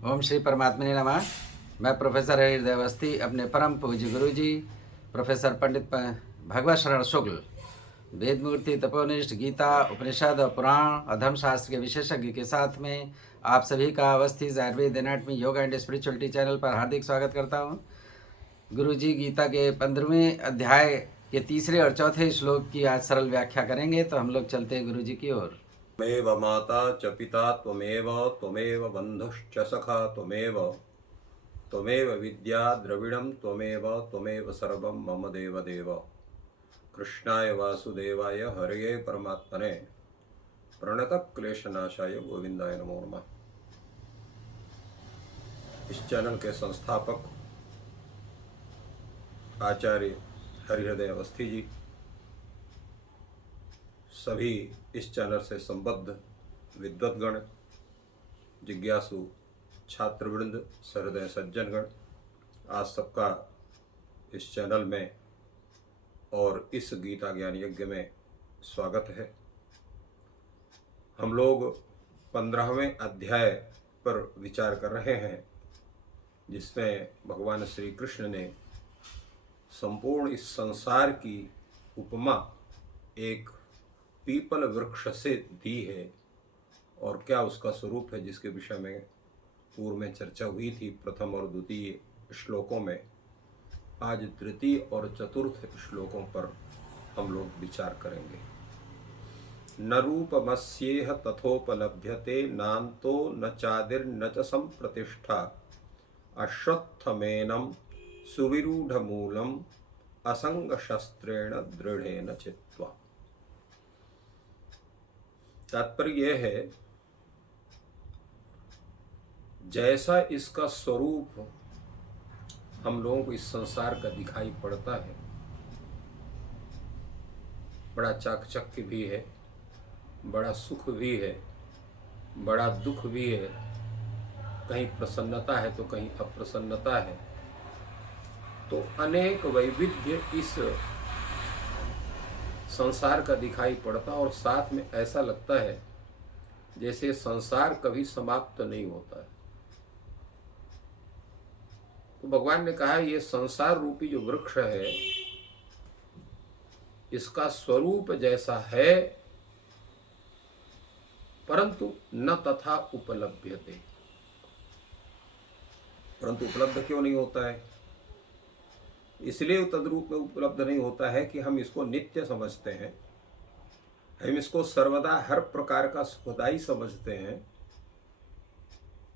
ओम श्री परमात्मने नमः। मैं प्रोफेसर हृदय अवस्थी अपने परम पूज्य गुरु जी प्रोफेसर पंडित भगवत शरण शुक्ल वेदमूर्ति तपोनिष्ठ गीता उपनिषद और पुराण और धर्मशास्त्र के विशेषज्ञ के साथ में आप सभी का Awasthi Ayurveda anatomy yoga and spirituality channel पर हार्दिक स्वागत करता हूँ। गुरु जी गीता के 15वें अध्याय के तीसरे और चौथे श्लोक की आज सरल व्याख्या करेंगे, तो हम लोग चलते हैं गुरु जी की ओर। त्वमेव माता च पिता त्वमेव बन्धुश्च सखा त्वमेव विद्या द्रविणं त्वमेव सर्वं मम देवदेव। कृष्णाय वासुदेवाय हरये परमात्मने प्रणतक्लेशनाशाय गोविंदाय नमो नमः। इस चैनल के संस्थापक आचार्य हरिहृदय अवस्थी जी, सभी इस चैनल से संबद्ध विद्वद्गण, जिज्ञासु छात्रवृंद, सहृदय सज्जनगण, आज सबका इस चैनल में और इस गीता ज्ञान यज्ञ में स्वागत है। हम लोग 15वें अध्याय पर विचार कर रहे हैं, जिसमें भगवान श्री कृष्ण ने संपूर्ण इस संसार की उपमा एक पीपल वृक्ष से दी है और क्या उसका स्वरूप है, जिसके विषय में पूर्व में चर्चा हुई थी प्रथम और द्वितीय श्लोकों में। आज तृतीय और चतुर्थ श्लोकों पर हम लोग विचार करेंगे। न रूपमस्येह तथोपलभ्यते नान्तो न चादिर्न च संप्रतिष्ठा अश्वत्थमेनं सुविरूढ़मूलम् असंगशस्त्रेण दृढ़ेन चित्वा। तात्पर्य यह है, जैसा इसका स्वरूप हम लोगों को इस संसार का दिखाई पड़ता है, बड़ा चाकचक्य भी है, बड़ा सुख भी है, बड़ा दुख भी है, कहीं प्रसन्नता है तो कहीं अप्रसन्नता है, तो अनेक वैविध्य इस संसार का दिखाई पड़ता और साथ में ऐसा लगता है जैसे संसार कभी समाप्त नहीं होता है। तो भगवान ने कहा, ये संसार रूपी जो वृक्ष है, इसका स्वरूप जैसा है, परंतु न तथा उपलभ्यते। परंतु उपलब्ध क्यों नहीं होता है? इसलिए तद्रूप में उपलब्ध नहीं होता है कि हम इसको नित्य समझते हैं, हम इसको सर्वदा हर प्रकार का सुखदायी समझते हैं,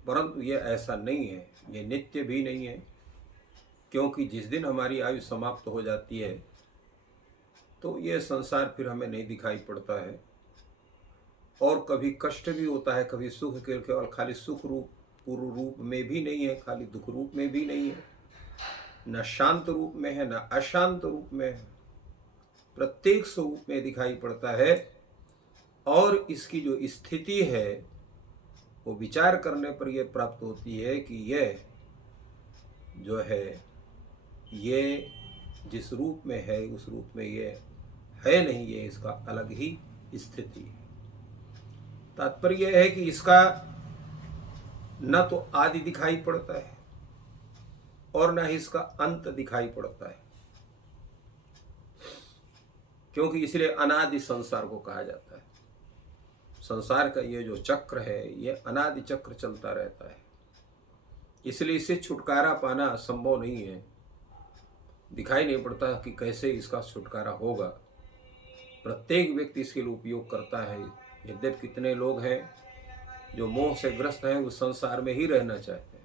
परंतु ये ऐसा नहीं है, ये नित्य भी नहीं है। क्योंकि जिस दिन हमारी आयु समाप्त हो जाती है तो ये संसार फिर हमें नहीं दिखाई पड़ता है, और कभी कष्ट भी होता है, कभी सुख के केवल खाली सुख रूप पूर्व रूप में भी नहीं है, खाली दुख रूप में भी नहीं है, न शांत रूप में है न अशांत रूप में है, प्रत्येक स्वरूप में दिखाई पड़ता है। और इसकी जो स्थिति है वो विचार करने पर यह प्राप्त होती है कि यह जो है, ये जिस रूप में है उस रूप में ये है नहीं, ये इसका अलग ही स्थिति है। तात्पर्य यह है कि इसका न तो आदि दिखाई पड़ता है और न ही इसका अंत दिखाई पड़ता है, क्योंकि इसलिए अनादि संसार को कहा जाता है। संसार का ये जो चक्र है, ये अनादि चक्र चलता रहता है, इसलिए इससे छुटकारा पाना संभव नहीं है। दिखाई नहीं पड़ता कि कैसे इसका छुटकारा होगा। प्रत्येक व्यक्ति इसके लिए उपयोग करता है। यद्यप कितने लोग हैं जो मोह से ग्रस्त हैं, उस संसार में ही रहना चाहते हैं।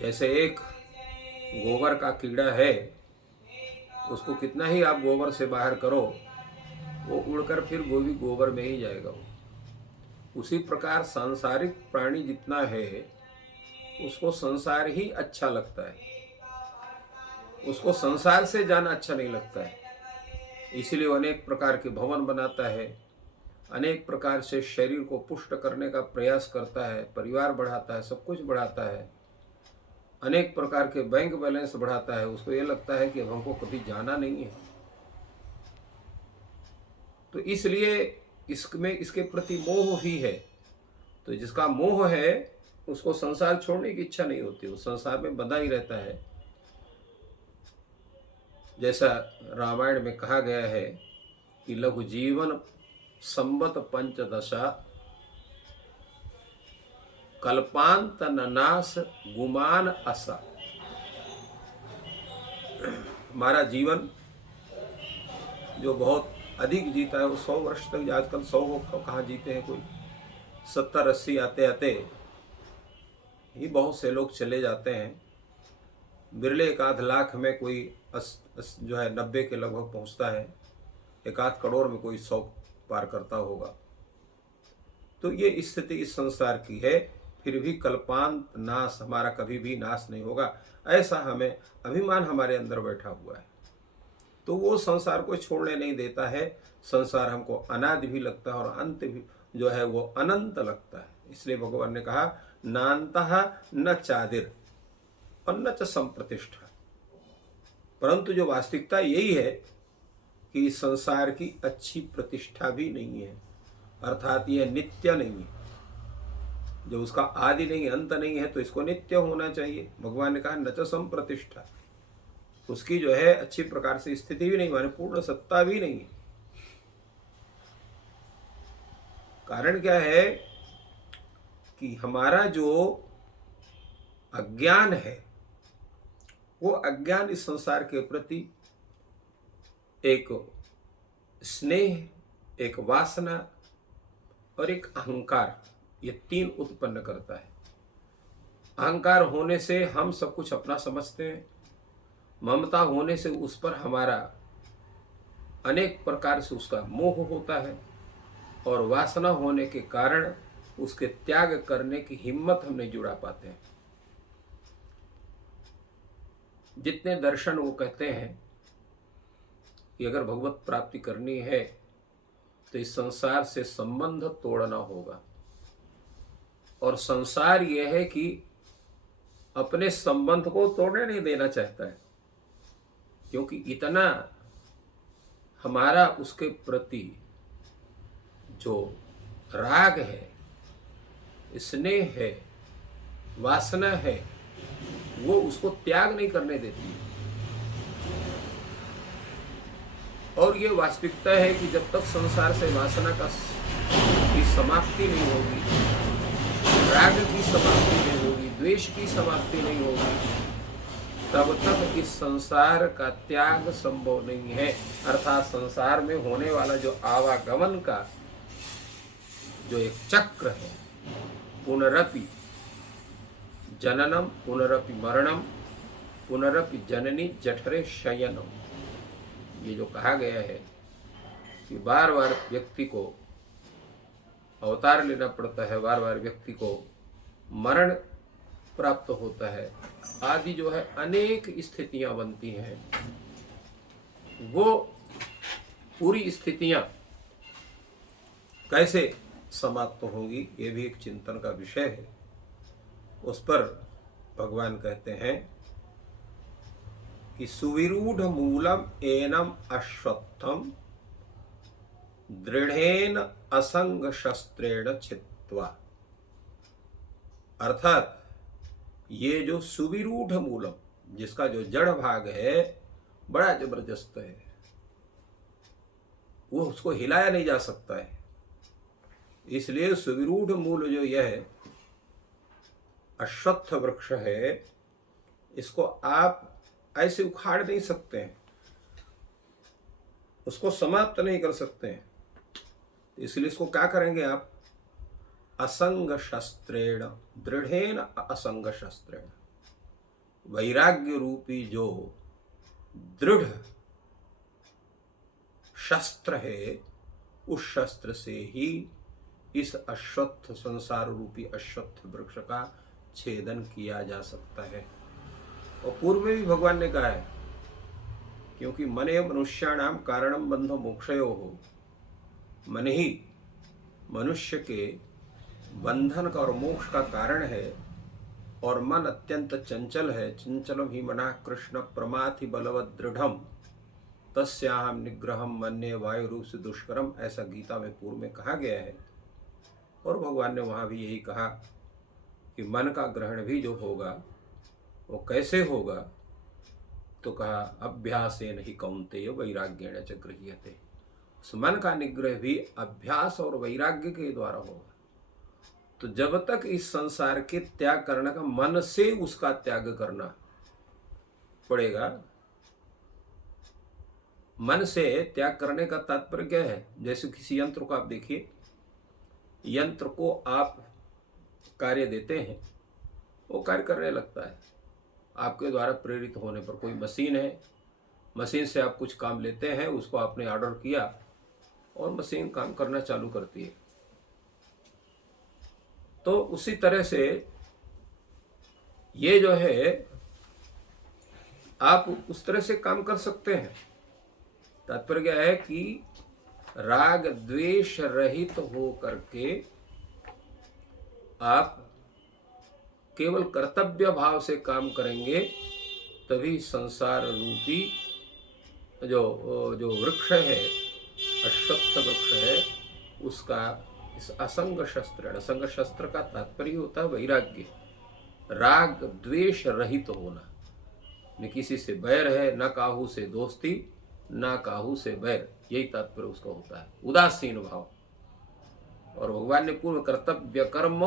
जैसे एक गोबर का कीड़ा है, उसको कितना ही आप गोबर से बाहर करो, वो उड़कर फिर वो भी गोबर में ही जाएगा। उसी प्रकार सांसारिक प्राणी जितना है, उसको संसार ही अच्छा लगता है, उसको संसार से जाना अच्छा नहीं लगता है। इसलिए वो अनेक प्रकार के भवन बनाता है, अनेक प्रकार से शरीर को पुष्ट करने का प्रयास करता है, परिवार बढ़ाता है, सब कुछ बढ़ाता है, अनेक प्रकार के बैंक बैलेंस बढ़ाता है। उसको ये लगता है कि अब हमको कभी जाना नहीं है। तो इसलिए इसमें इसके प्रति मोह ही है, तो जिसका मोह है उसको संसार छोड़ने की इच्छा नहीं होती, वो संसार में बंधा ही रहता है। जैसा रामायण में कहा गया है कि लघु जीवन संबत पंचदशा कल्पांत नाश गुमान असा। हमारा जीवन जो बहुत अधिक जीता है वो 100 वर्ष तक, आजकल 100 को कहाँ जीते हैं, कोई 70-80 आते आते ही बहुत से लोग चले जाते हैं। बिरले 1 लाख में कोई जो है 90 के लगभग पहुंचता है, 1 करोड़ में कोई 100 पार करता होगा। तो ये स्थिति इस संसार की है। फिर भी कल्पांत नाश, हमारा कभी भी नाश नहीं होगा, ऐसा हमें अभिमान हमारे अंदर बैठा हुआ है। तो वो संसार को छोड़ने नहीं देता है। संसार हमको अनादि भी लगता है और अंत भी जो है वो अनंत लगता है। इसलिए भगवान ने कहा नान्तः न चादिर और न च संप्रतिष्ठा। परंतु जो वास्तविकता यही है कि इस संसार की अच्छी प्रतिष्ठा भी नहीं है, अर्थात यह नित्य नहीं है। जब उसका आदि नहीं, अंत नहीं है, तो इसको नित्य होना चाहिए। भगवान ने कहा न च संप्रतिष्ठा, उसकी जो है अच्छी प्रकार से स्थिति भी नहीं, माने पूर्ण सत्ता भी नहीं है। कारण क्या है कि हमारा जो अज्ञान है, वो अज्ञान इस संसार के प्रति एक स्नेह, एक वासना और एक अहंकार, ये 3 उत्पन्न करता है। अहंकार होने से हम सब कुछ अपना समझते हैं, ममता होने से उस पर हमारा अनेक प्रकार से उसका मोह होता है, और वासना होने के कारण उसके त्याग करने की हिम्मत हम नहीं जुड़ा पाते हैं। जितने दर्शन वो कहते हैं कि अगर भगवत प्राप्ति करनी है तो इस संसार से संबंध तोड़ना होगा, और संसार यह है कि अपने संबंध को तोड़ने नहीं देना चाहता है, क्योंकि इतना हमारा उसके प्रति जो राग है, स्नेह है, वासना है, वो उसको त्याग नहीं करने देती है। और ये वास्तविकता है कि जब तक संसार से वासना की समाप्ति नहीं होगी, राग की समाप्ति नहीं होगी, द्वेष की समाप्ति नहीं होगी, तब तक इस संसार का त्याग संभव नहीं है। अर्थात संसार में होने वाला जो आवागमन का जो एक चक्र है, पुनरपि जननम पुनरपि मरणम पुनरपि जननी जठरे शयनम, ये जो कहा गया है कि बार बार व्यक्ति को अवतार लेना पड़ता है, बार बार व्यक्ति को मरण प्राप्त होता है, आदि जो है अनेक स्थितियां बनती हैं, वो पूरी स्थितियां कैसे समाप्त होंगी, ये भी एक चिंतन का विषय है। उस पर भगवान कहते हैं कि सुविरूढ़ मूलम एनम अश्वत्थम दृढ़ेन असंग शस्त्रेण छित्त्वा। अर्थात ये जो सुविरूढ़ मूलम, जिसका जो जड़ भाग है बड़ा जबरदस्त है, वो उसको हिलाया नहीं जा सकता है। इसलिए सुविरूढ़ मूल जो यह है अश्वत्थ वृक्ष है, इसको आप ऐसे उखाड़ नहीं सकते हैं, उसको समाप्त नहीं कर सकते हैं। इसलिए इसको क्या करेंगे आप? असंग शस्त्रेण, दृढ़ेन असंग शस्त्रेण, वैराग्य रूपी जो दृढ़ शस्त्र है, उस शस्त्र से ही इस अश्वत्थ संसार रूपी अश्वत्थ वृक्ष का छेदन किया जा सकता है। और पूर्व में भी भगवान ने कहा है, क्योंकि मने मनुष्याणाम कारणम बंध मोक्षयो हो, मन ही मनुष्य के बंधन का और मोक्ष का कारण है, और मन अत्यंत चंचल है। चंचलम ही मना कृष्ण प्रमाथि बलवत दृढ़म तस्याहम निग्रहम मन्ये वायु रूप से दुष्करम, ऐसा गीता में पूर्व में कहा गया है। और भगवान ने वहाँ भी यही कहा कि मन का ग्रहण भी जो होगा वो कैसे होगा, तो कहा अभ्यासेन हि कौन्तेय वैराग्येण च गृह्यते। उस मन का निग्रह भी अभ्यास और वैराग्य के द्वारा होगा। तो जब तक इस संसार के त्याग करने का, मन से उसका त्याग करना पड़ेगा। मन से त्याग करने का तात्पर्य क्या है? जैसे किसी यंत्र को आप देखिए, यंत्र को आप कार्य देते हैं, वो कार्य करने लगता है आपके द्वारा प्रेरित होने पर। कोई मशीन है, मशीन से आप कुछ काम लेते हैं, उसको आपने ऑर्डर किया और मशीन काम करना चालू करती है। तो उसी तरह से ये जो है, आप उस तरह से काम कर सकते हैं। तात्पर्य क्या है कि राग द्वेष रहित हो करके आप केवल कर्तव्य भाव से काम करेंगे, तभी संसार रूपी जो वृक्ष है, अश्वत्थ वृक्ष है, उसका इस असंग शस्त्र, असंग शस्त्र का तात्पर्य होता है वैराग्य, राग द्वेष रहित होना। न किसी से बैर है, न काहू से दोस्ती, न काहू से बैर, यही तात्पर्य उसका होता है, उदासीन भाव। और भगवान ने पूर्व कर्तव्य कर्म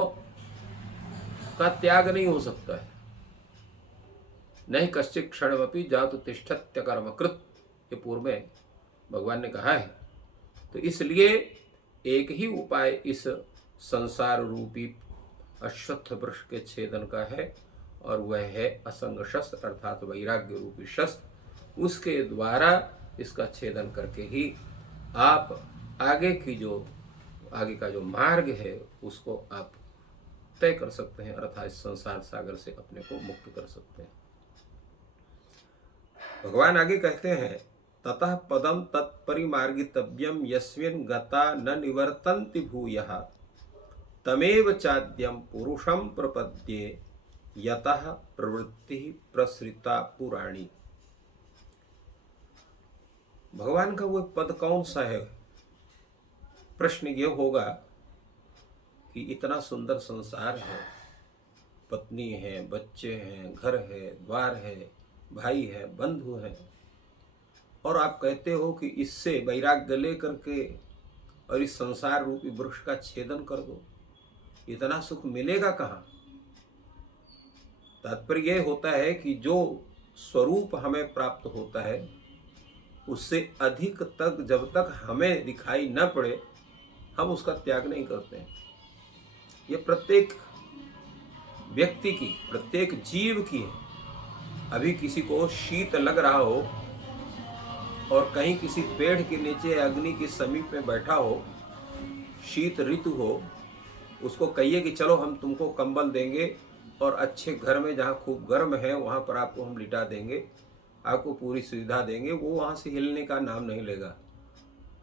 का त्याग नहीं हो सकता है। नहीं कश्चित क्षणमपि जातु तिष्ठत्य कर्मकृत, ये पूर्व में भगवान ने कहा है। तो इसलिए एक ही उपाय इस संसार रूपी अश्वत्थ वृक्ष के छेदन का है, और वह है असंग शस्त्र अर्थात वैराग्य रूपी शस्त्र। उसके द्वारा इसका छेदन करके ही आप आगे का जो मार्ग है उसको आप तय कर सकते हैं, अर्थात इस संसार सागर से अपने को मुक्त कर सकते हैं। भगवान आगे कहते हैं, ततः पदम तत्परिमार्गितव्यम यस्मिन् गता न निवर्तन्ति भूयः तमेव चाद्यम पुरुषम प्रपद्ये यतः प्रवृत्ति प्रसृता पुराणी। भगवान का वो पद कौन सा है? प्रश्न ये होगा कि इतना सुंदर संसार है, पत्नी है, बच्चे हैं, घर है, द्वार है, भाई है, बंधु है, और आप कहते हो कि इससे वैराग्य ले करके और इस संसार रूपी वृक्ष का छेदन कर दो, इतना सुख मिलेगा कहाँ? तात्पर्य यह होता है कि जो स्वरूप हमें प्राप्त होता है उससे अधिक तक जब तक हमें दिखाई न पड़े हम उसका त्याग नहीं करते हैं। ये प्रत्येक व्यक्ति की, प्रत्येक जीव की है। अभी किसी को शीत लग रहा हो और कहीं किसी पेड़ के नीचे अग्नि के समीप में बैठा हो, शीत ऋतु हो, उसको कहिए कि चलो हम तुमको कंबल देंगे और अच्छे घर में जहाँ खूब गर्म है वहाँ पर आपको हम लिटा देंगे, आपको पूरी सुविधा देंगे, वो वहाँ से हिलने का नाम नहीं लेगा।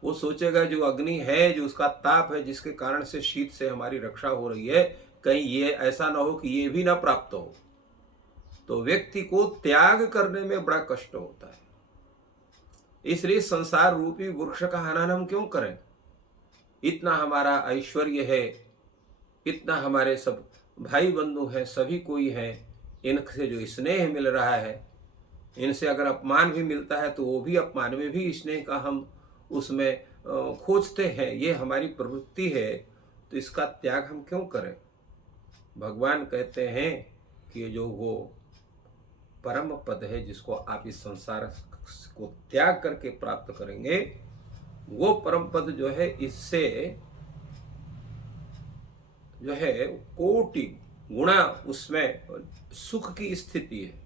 वो सोचेगा जो अग्नि है, जो उसका ताप है, जिसके कारण से शीत से हमारी रक्षा हो रही है, कहीं ये ऐसा ना हो कि ये भी ना प्राप्त हो। तो व्यक्ति को त्याग करने में बड़ा कष्ट होता है। इसलिए संसार रूपी वृक्ष का हनन हम क्यों करें? इतना हमारा ऐश्वर्य है, इतना हमारे सब भाई बंधु हैं, सभी कोई है, इनसे जो स्नेह मिल रहा है, इनसे अगर अपमान भी मिलता है तो वो भी अपमान में भी स्नेह का हम उसमें खोजते हैं, ये हमारी प्रवृत्ति है, तो इसका त्याग हम क्यों करें? भगवान कहते हैं कि ये जो वो परम पद है जिसको आप इस संसार को त्याग करके प्राप्त करेंगे, वो परम पद जो है इससे जो है कोटि गुणा उसमें सुख की स्थिति है।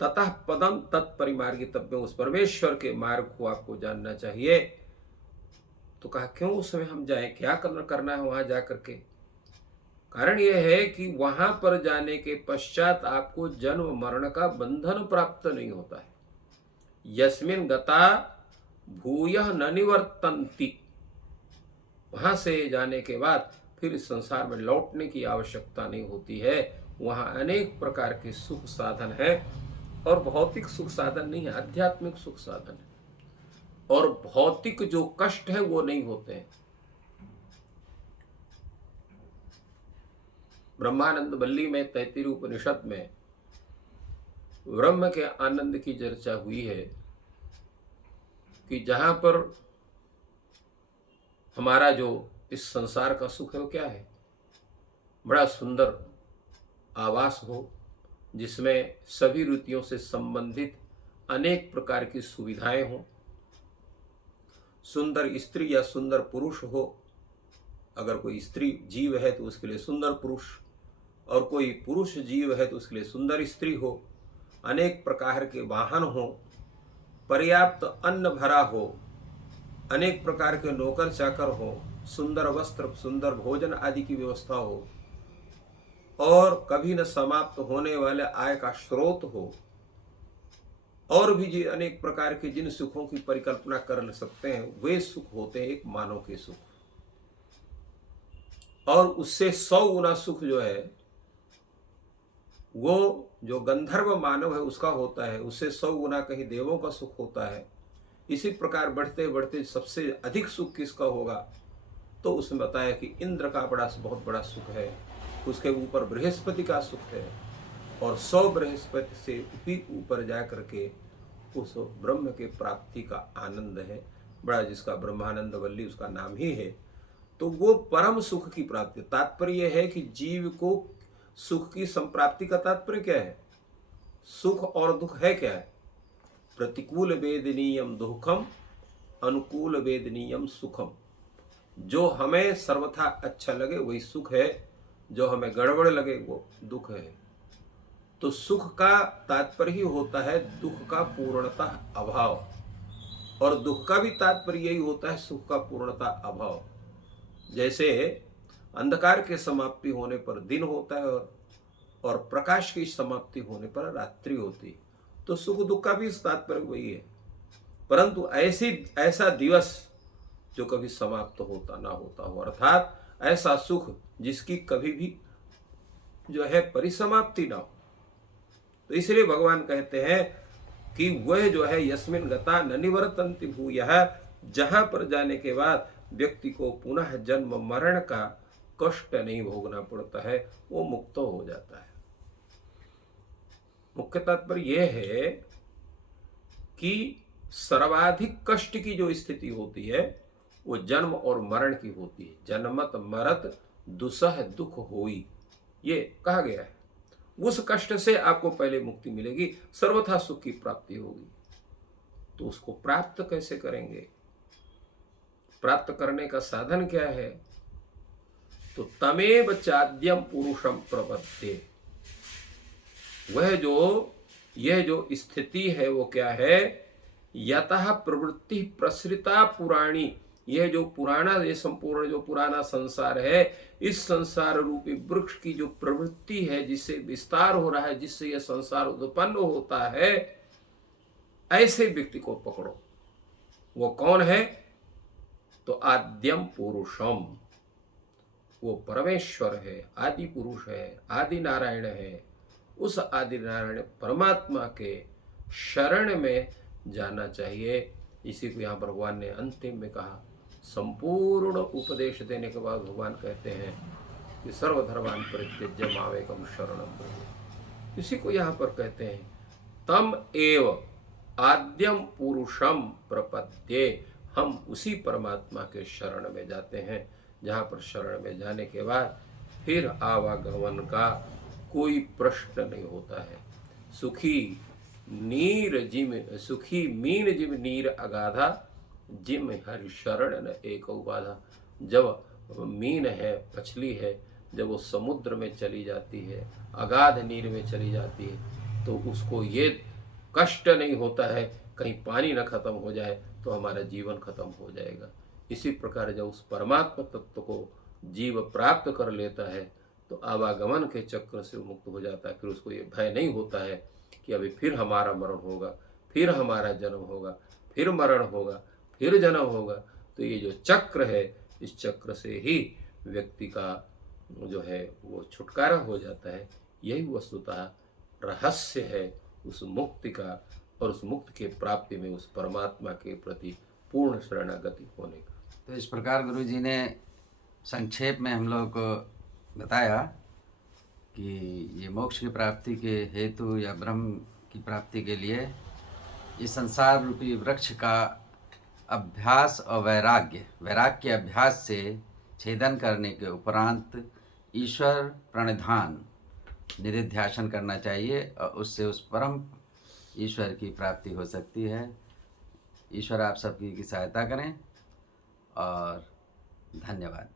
ततः पदम तत्परिमार्गितव्यम, उस परमेश्वर के मार्ग को आपको जानना चाहिए। तो कहा क्यों उस समय हम जाएं, क्या करना है वहां जाकर के? कारण यह है कि वहां पर जाने के पश्चात आपको जन्म मरण का बंधन प्राप्त नहीं होता है। यस्मिन् गता भूयः न निवर्तन्ति, वहां से जाने के बाद फिर इस संसार में लौटने की आवश्यकता नहीं होती है। वहां अनेक प्रकार के सुख साधन है, और भौतिक सुख साधन नहीं है, आध्यात्मिक सुख साधन है, और भौतिक जो कष्ट है वो नहीं होते हैं। ब्रह्मानंद वल्ली में तैत्तिरीय उपनिषद में ब्रह्म के आनंद की चर्चा हुई है कि जहां पर हमारा जो इस संसार का सुख है वो क्या है, बड़ा सुंदर आवास हो जिसमें सभी रुचियों से संबंधित अनेक प्रकार की सुविधाएं हों, सुंदर स्त्री या सुंदर पुरुष हो, अगर कोई स्त्री जीव है तो उसके लिए सुंदर पुरुष, और कोई पुरुष जीव है तो उसके लिए सुंदर स्त्री हो, अनेक प्रकार के वाहन हो, पर्याप्त अन्न भरा हो, अनेक प्रकार के नौकर चाकर हो, सुंदर वस्त्र, सुंदर भोजन आदि की व्यवस्था हो, और कभी न समाप्त होने वाले आय का स्रोत हो, और भी जी अनेक प्रकार के जिन सुखों की परिकल्पना कर सकते हैं वे सुख होते हैं एक मानव के सुख। और उससे 100 गुना सुख जो है वो जो गंधर्व मानव है उसका होता है, उससे 100 गुना कहीं देवों का सुख होता है। इसी प्रकार बढ़ते बढ़ते सबसे अधिक सुख किसका होगा, तो उसने बताया कि इंद्र का बहुत बड़ा सुख है, उसके ऊपर बृहस्पति का सुख है, और 100 बृहस्पति से भी ऊपर जा करके उस ब्रह्म के प्राप्ति का आनंद है बड़ा, जिसका ब्रह्मानंद वल्ली उसका नाम ही है। तो वो परम सुख की प्राप्ति, तात्पर्य है कि जीव को सुख की संप्राप्ति का तात्पर्य क्या है, सुख और दुख है क्या है, प्रतिकूल वेदनीयम दुखम, अनुकूल वेदनीयम सुखम। जो हमें सर्वथा अच्छा लगे वही सुख है, जो हमें गड़बड़ लगे वो दुख है। तो सुख का तात्पर्य ही होता है दुख का पूर्णतः अभाव, और दुख का भी तात्पर्य यही होता है सुख का पूर्णतः अभाव। जैसे अंधकार के समाप्ति होने पर दिन होता है और प्रकाश की समाप्ति होने पर रात्रि होती है, तो सुख दुख का भी तात्पर्य वही है। परंतु ऐसा दिवस जो कभी समाप्त होता ना होता हो, अर्थात ऐसा सुख जिसकी कभी भी जो है परिसमाप्ति ना हो। तो इसलिए भगवान कहते हैं कि वह जो है यस्मिन गता न निवर्तन्ति भूयः, जहां पर जाने के बाद व्यक्ति को पुनः जन्म मरण का कष्ट नहीं भोगना पड़ता है, वो मुक्त हो जाता है। मुख्य तात्पर्य यह है कि सर्वाधिक कष्ट की जो स्थिति होती है वो जन्म और मरण की होती है। जन्मत मरत दुसह दुख होई, ये कहा गया है। उस कष्ट से आपको पहले मुक्ति मिलेगी, सर्वथा सुख की प्राप्ति होगी। तो उसको प्राप्त कैसे करेंगे, प्राप्त करने का साधन क्या है, तो तमेव चाद्यम पुरुषम प्रपद्ये। यह जो स्थिति है वो क्या है, यतः प्रवृत्ति प्रसृता पुराणी। यह जो पुराना, ये संपूर्ण जो पुराना संसार है, इस संसार रूपी वृक्ष की जो प्रवृत्ति है, जिससे विस्तार हो रहा है, जिससे यह संसार उत्पन्न होता है, ऐसे व्यक्ति को पकड़ो। वो कौन है, तो आद्यम पुरुषम, वो परमेश्वर है, आदि पुरुष है, आदि नारायण है। उस आदि नारायण परमात्मा के शरण में जाना चाहिए। इसी को यहाँ भगवान ने अंतिम में कहा। संपूर्ण उपदेश देने के बाद भगवान कहते हैं कि सर्वधर्मान् परित्यज्य मामेकं शरणं व्रज। इसी को यहाँ पर कहते हैं तम एव आद्यम पुरुषम प्रपद्ये। हम उसी परमात्मा के शरण में जाते हैं, जहाँ पर शरण में जाने के बाद फिर आवागमन का कोई प्रश्न नहीं होता है। सुखी मीन जिम नीर अगाधा, जिम हरि शरण न एक बाधा। जब मीन है, मछली है, जब वो समुद्र में चली जाती है, अगाध नीर में चली जाती है, तो उसको ये कष्ट नहीं होता है कहीं पानी न खत्म हो जाए तो हमारा जीवन खत्म हो जाएगा। इसी प्रकार जब उस परमात्मा तत्व को जीव प्राप्त कर लेता है तो आवागमन के चक्र से मुक्त हो जाता है। फिर उसको ये भय नहीं होता है कि अभी फिर हमारा मरण होगा, फिर हमारा जन्म होगा, फिर मरण होगा, फिर जन्म होगा। तो ये जो चक्र है, इस चक्र से ही व्यक्ति का जो है वो छुटकारा हो जाता है। यही वस्तुतः रहस्य है उस मुक्ति का, और उस मुक्ति के प्राप्ति में उस परमात्मा के प्रति पूर्ण शरणागति होने का। तो इस प्रकार गुरु जी ने संक्षेप में हम लोग को बताया कि ये मोक्ष की प्राप्ति के हेतु या ब्रह्म की प्राप्ति के लिए इस संसार रूपी वृक्ष का अभ्यास और वैराग्य के अभ्यास से छेदन करने के उपरांत ईश्वर प्रणिधान निधिध्यासन करना चाहिए और उससे उस परम ईश्वर की प्राप्ति हो सकती है। ईश्वर आप सबकी सहायता करें और धन्यवाद।